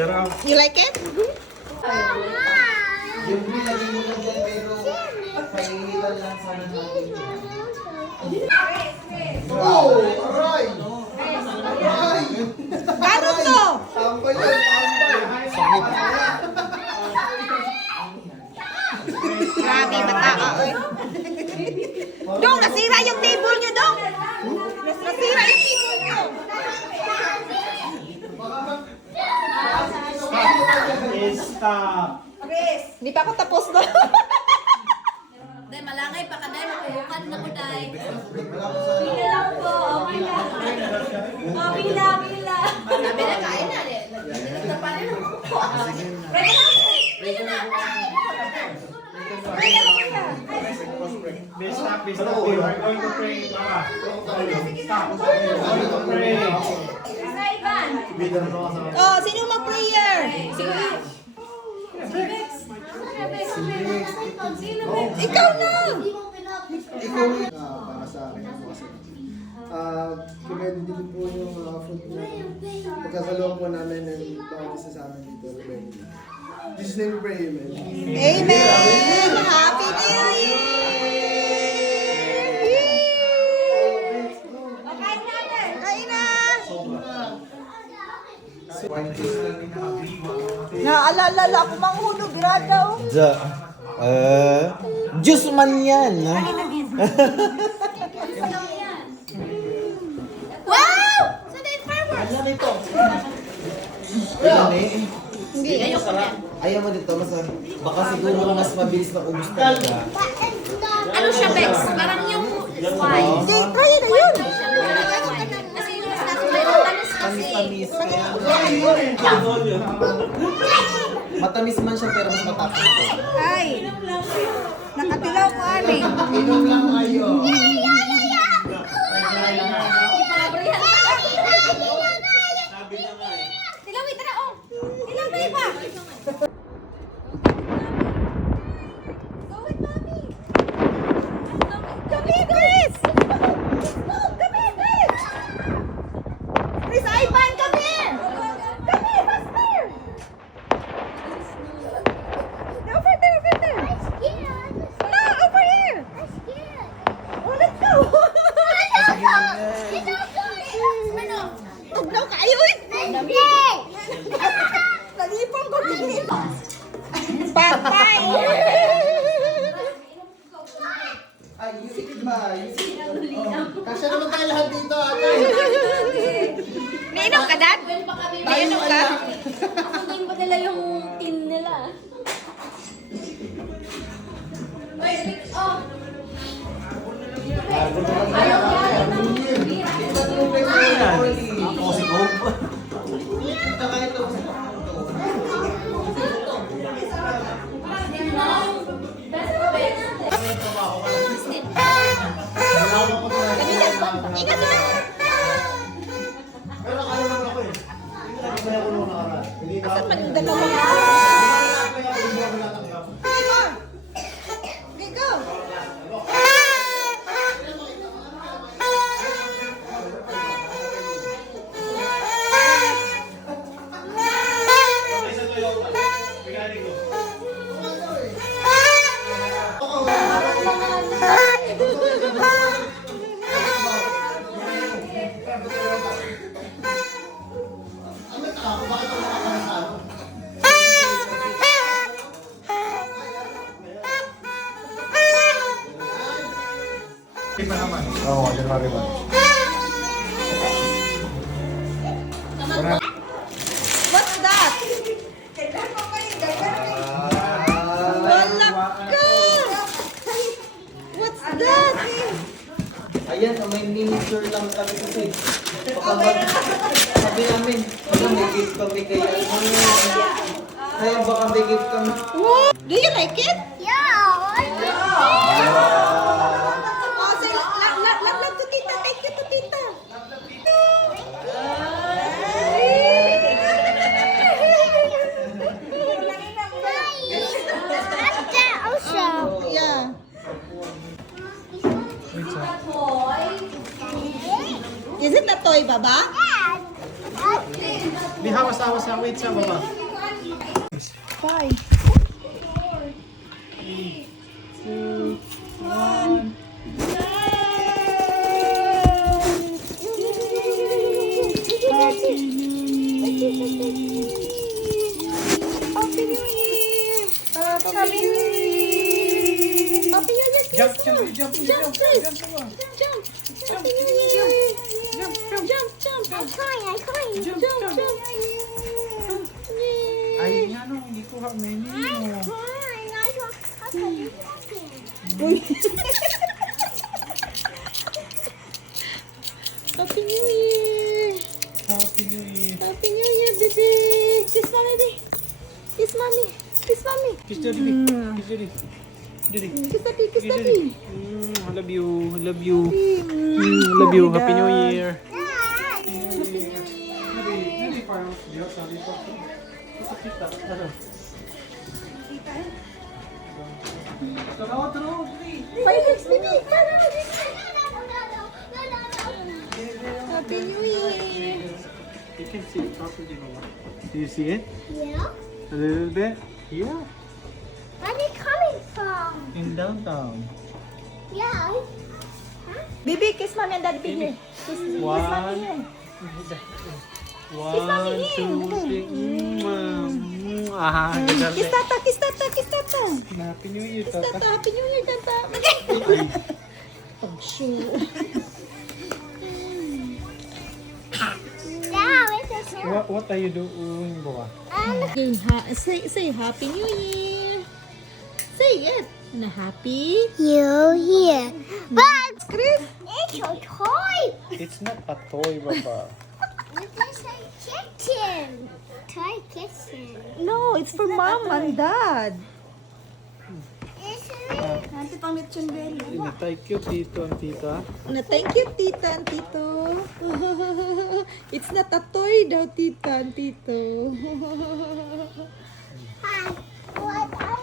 You like it? Yung nilagay mo na dyan, pero painitan lang sana natin. Oh! Aray! Aray! Gano'n to? Tambay yun! Tambay! Sakit! Grabe, mataka. Dong, nasira yung table nyo, Dong. Nasira yung table nyo. Stop! Hindi pa ako tapos, Dong. Day, malangay pa ka, Day. Makubukan na ko, Day. Pila lang po. Okay lang. Oh, pila, pila. Sabi na, kain na, Day. Nagdala pa rin ako. Ready na. Ready na. Ready na, kuya. Stop, stop. We are going to pray, Mama. Stop. We are going to pray. Sa Ivan. Oh, sino mag-prayer? Sige. Ikaw na. Ikaw para sa akin ako kasi. Kumedi din po yung fruit na pagkakaloob po namin ng bawat isa sa amin dito. This name we pray, amen. Amen. Happy New Year. Kain na. Naalala ko manghulog gradaw. Diyos man yan. Wow! Sa day fireworks. Ano nito? Hindi. Ayaw mo dito, baka siguro mas mabilis na ubus talaga. Ano siya, Bex? Parang yung wine. Hindi, try na yun. Kasi yung mas natuloy ng tamis kasi. Tamis kaya. Matamis man siya pero mas matapos ito. Ay, nakatilaw ko, Ani. Inom lang kayo. Tilawin, tara, oh. Tilawin pa. Kami, Chris! Kami, Chris! Chris, Ivan, kami! Kami, faster! Over there, over there! No, over here! Oh, let's go! Tugnaw ka, ayun! Nalipang ko din. Patay! Ay, yusik ba? Yusik. Kasya naman tayo lahat dito, ate. Nainom ka, Dad? Nainom ka? Ako din padala yung tin nila. Wait, oh. Ako si Cope. Ito ka ito. Ingat na! Asan man yung dalawa? Okay, go! Oo, January 1. What's that? Wala ka! What's that? Ayan, may miniature lang kami kasi. Sabi namin, baka may gift kami kay Kaya baka may gift kami. What? Do you like it? Oh, say, love to tita. Thank you to tita. Yeah. Is it a toy, Baba? Di hawas-hawas sa wait sa baba. Bye. 2, 1. Happy New Year! Happy New Year! Happy New Year! Jump, jump, jump, jump, Chris! jump, jump, Jump! Happy New Year! jump, Jump! Jump! I'm crying! Jump, Jump! jump. Jump! Yay! Ay, ano, hindi ko menu mo. Uy! Happy New Year! Happy New Year. Happy New Year, baby! Kiss mommy, baby! Kiss mommy! Kiss mommy! Kiss Daddy. Kiss Daddy. Daddy. Kiss daddy! Kiss Kiss daddy! Daddy. I love you. I love you. I love you. Happy New Year. Daddy, parang Diyos, sabi ko. Kita. Ano? Tara, Daddy. Fireworks, baby! Fireworks! Happy New Year! You can see it properly, Mama. Do you see it? Yeah? A little bit? Yeah. Where are they coming from? In downtown. Yeah. Baby, kiss mommy and daddy here. Kiss mommy here. One, two, three. Ah, ganda. Kiss tata, kiss tata, kiss tata. Happy New Year, Kiss Tata. tata, happy new year, tata. Pag-show. Yeah, it's a What are you doing, Boa? Say happy new year. Say it. Na happy. You here. But Chris. it's your toy. It's not a toy, Baba. It's a kitchen. Toy kitchen. No, it's for mom and dad. It's a Nanti pang lechon belly. Thank you, Tito and Tita. Na thank you, tita and tito. It's not a toy daw, tita and tito.